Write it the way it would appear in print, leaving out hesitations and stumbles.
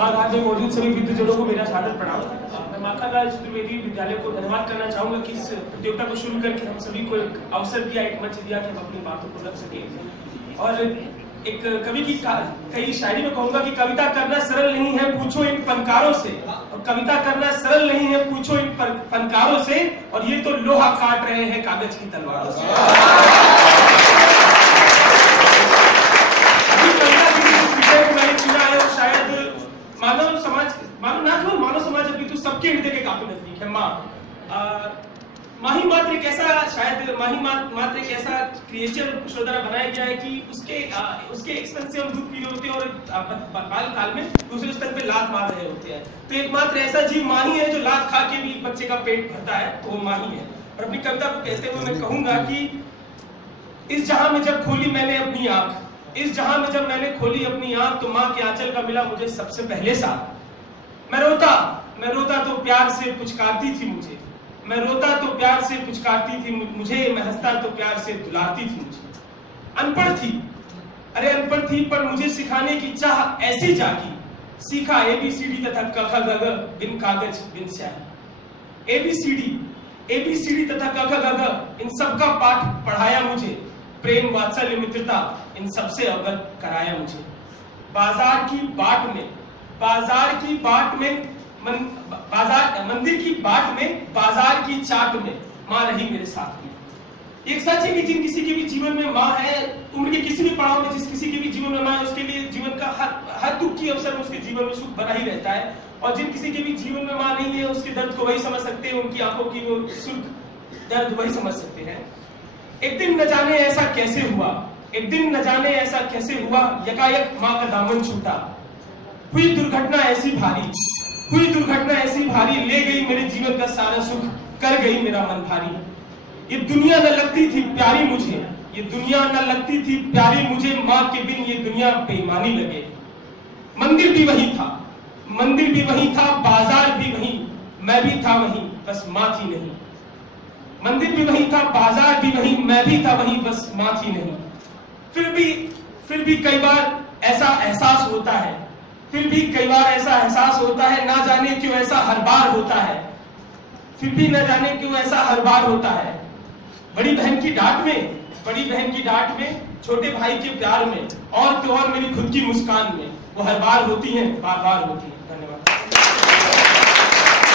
सभागार में मौजूद सभी विद्वजनों को मेरा सादर प्रणाम। मैं माखनलाल चतुर्वेदी विद्यालय को धन्यवाद करना चाहूंगा कि इस प्रतियोगिता को शुरू करके हम सभी को एक अवसर दिया, एक मंच दिया कि हम अपनी बातों को रख सके। और एक कवि की कई शायरी में कहूंगा कि कविता करना सरल नहीं है, पूछो इन फनकारों से। और कविता करना सरल नहीं है, पूछो इन फनकारों से। और ये तो लोहा काट रहे हैं कागज की तलवारों से। मानव समाज अभी तो सबके हृदय के काफी नजदीक है। माही मात्र एक ऐसा क्रिएचर शो द्वारा बनाया गया है कि उसके एक स्तन से हम दूध पी रहे होते हैं और बाल काल में दूसरे स्तन पे लात मार रहे होते हैं। तो एकमात्र ऐसा जीव माही है जो लात खा के भी बच्चे का पेट भरता है, तो वो माही है। और अपनी कविता को कहते हुए मैं कहूंगा कि इस जहां में जब खोली मैंने अपनी आंख, इस जहां में जब मैंने खोली अपनी आंख, तो माँ के आंचल का मिला मुझे सबसे पहले साथ। मैं रोता तो प्यार से पुचकारती थी मुझे, मैं रोता तो प्यार से पुचकारती थी मुझे, मैं हंसता तो प्यार से दुलारती थी मुझे। अनपढ़ थी पर मुझे सिखाने की चाह ऐसी जागी, सीखा ABCD तथा क ख ग घ बिन कागज बिन स्याही। ABCD तथा क ख ग घ इन सब का पाठ पढ़ाया मुझे, प्रेम वात्सल्य मित्रता इन सबसे अवगत कराया मुझे। मंदिर की बाट में बाजार की चाट में माँ रही मेरे साथ में। एक सच है कि जिन किसी के भी जीवन में माँ है, उम्र के किसी भी पड़ाव में जिस किसी के भी जीवन में माँ है, उसके लिए जीवन का हर दुख की अवसर में उसके जीवन में सुख बना ही रहता है। और जिन किसी के भी जीवन में माँ नहीं है, उसके दर्द को वही समझ सकते हैं, उनकी आंखों की वो सुख दर्द वही समझ सकते हैं। एक दिन न जाने ऐसा कैसे हुआ, यकायक माँ का दामन छूटा। हुई दुर्घटना ऐसी भारी, ले गई मेरे जीवन का सारा सुख, कर गई मेरा मन भारी। ये दुनिया न लगती थी प्यारी मुझे, माँ के बिन ये दुनिया बेईमानी लगे। मंदिर भी वही था, बाजार भी वही, मैं भी था वही, बस माँ थी नहीं। मंदिर भी वही था, बाजार भी वही, मैं भी था वही, बस माँ थी नहीं। फिर भी कई बार ऐसा एहसास होता है, ना जाने क्यों ऐसा हर बार होता है। बड़ी बहन की डांट में, छोटे भाई के प्यार में, और तो और मेरी खुद की मुस्कान में, वो हर बार होती है, बार बार होती है।